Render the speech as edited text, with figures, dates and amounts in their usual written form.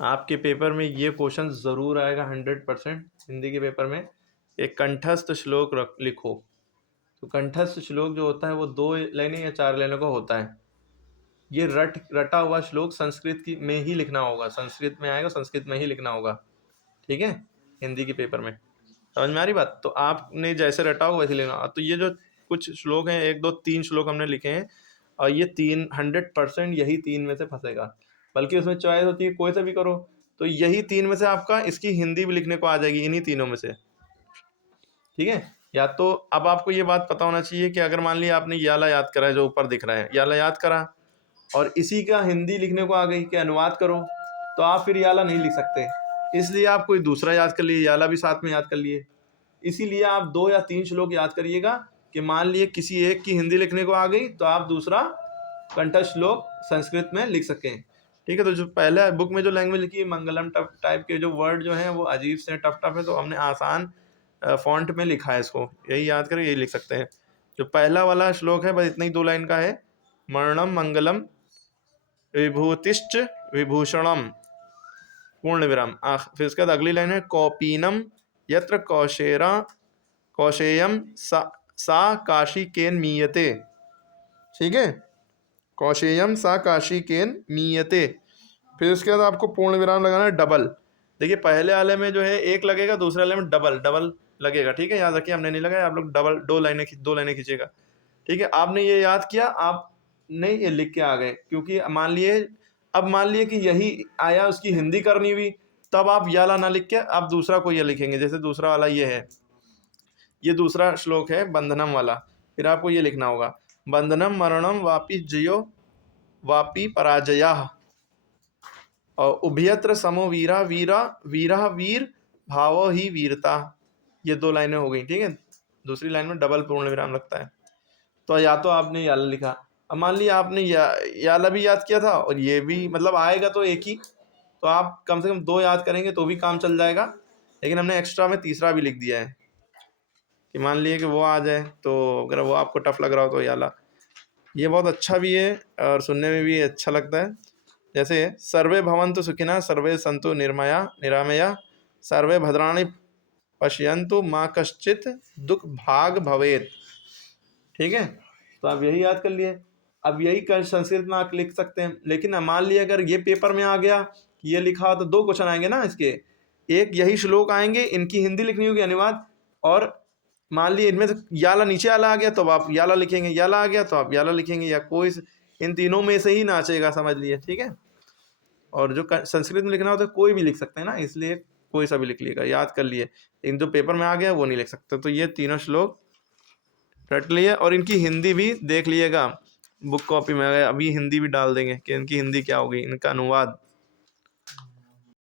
आपके पेपर में ये क्वेश्चन ज़रूर आएगा 100% हिंदी के पेपर में। एक कंठस्थ श्लोक लिखो। तो कंठस्थ श्लोक जो होता है वो 2 लाइनें या 4 लाइनों का होता है। ये रटा हुआ श्लोक संस्कृत की में ही लिखना होगा, संस्कृत में आएगा, संस्कृत में ही लिखना होगा, ठीक है, हिंदी के पेपर में। समझ में आ रही बात? तो आपने जैसे रटा होगा वैसे लिखना। तो ये जो कुछ श्लोक हैं, 1 2 3 श्लोक हमने लिखे हैं, और ये 3 100% यही 3 में से फंसेगा। बल्कि उसमें चॉइस होती है, कोई सा भी करो, तो यही 3 में से आपका इसकी हिंदी भी लिखने को आ जाएगी, इन्हीं तीनों में से, ठीक है। या तो अब आपको ये बात पता होना चाहिए कि अगर मान लिया आपने याला याद करा है, जो ऊपर दिख रहा है याला याद करा, और इसी का हिंदी लिखने को आ गई कि अनुवाद करो, तो आप फिर याला नहीं लिख सकते, इसलिए आप कोई दूसरा याद कर लिए, याला भी साथ में याद कर लिए। इसीलिए आप 2 या 3 श्लोक याद करिएगा कि मान लिए किसी एक की हिंदी लिखने को आ गई तो आप दूसरा कंठस्थ श्लोक संस्कृत में लिख सकें, ठीक है। तो जो पहले बुक में जो लैंग्वेज लिखी, मंगलम टफ टाइप के जो वर्ड जो हैं वो अजीब से टफ है, तो हमने आसान फॉन्ट में लिखा है इसको, यही याद करें, यही लिख सकते हैं। जो पहला वाला श्लोक है बस इतना ही 2 लाइन का है, मरणम मंगलम विभूतिश्च विभूषणम पूर्ण विराम। फिर उसके बाद अगली लाइन है कौपीनम यत्र कौशेयम सा काशी केन मीयते, ठीक है, कौशेयम सा काशी केन मीयते। फिर उसके बाद आपको पूर्ण विराम लगाना है डबल। देखिए पहले वाले में जो है 1 लगेगा, दूसरे वाले में डबल लगेगा, ठीक है, याद रखिए, हमने नहीं लगाया, आप लोग डबल 2 लाइनें खींचेगा, ठीक है। आपने ये याद किया, आप नहीं ये लिख के आ गए, क्योंकि मान लिए कि यही आया, उसकी हिंदी करनी हुई, तब आप याला ना लिख के आप दूसरा कोई ये लिखेंगे। जैसे दूसरा वाला ये है, ये दूसरा श्लोक है बंधनम वाला, फिर आपको ये लिखना होगा बंधनम मरणम वापि जयो वापि पराजया, और उभयत्र समो वीरा वीर भावो ही वीरता। ये 2 लाइनें हो गई, ठीक है। दूसरी लाइन में डबल पूर्ण विराम लगता है। तो या तो आपने याला लिखा, अब मान लिया आपने याला भी याद किया था और ये भी, मतलब आएगा तो एक ही, तो आप कम से कम 2 याद करेंगे तो भी काम चल जाएगा। लेकिन हमने एक्स्ट्रा में तीसरा भी लिख दिया है कि मान लिए कि वो आ जाए, तो अगर वो आपको टफ लग रहा हो तो याला। ये बहुत अच्छा भी है और सुनने में भी अच्छा लगता है। जैसे सर्वे भवन्तु सुखिनः सर्वे सन्तु निरामया सर्वे भद्राणि पश्यन्तु माँ कश्चित दुख भाग भवेत्, ठीक है। तो आप यही याद कर लिए। अब यही संस्कृत में आप लिख सकते हैं। लेकिन मान लिया अगर ये पेपर में आ गया, ये लिखा, तो 2 क्वेश्चन आएंगे ना इसके, एक यही श्लोक आएंगे, इनकी हिंदी लिखनी होगी अनुवाद, और मान लिए इनमें से याला नीचे वाला आ गया तो आप याला लिखेंगे, याला आ गया तो आप याला लिखेंगे, या कोई इन तीनों में से ही नाचेगा, समझ लिए, ठीक है। और जो संस्कृत में लिखना होता है कोई भी लिख सकते हैं ना, इसलिए कोई सा भी लिख लिएगा, याद कर लिए। इन जो पेपर में आ गया वो नहीं लिख सकते। तो ये तीनों श्लोक रट लिए और इनकी हिंदी भी देख लिएगा, बुक कॉपी में अभी हिंदी भी डाल देंगे कि इनकी हिंदी क्या होगी, इनका अनुवाद।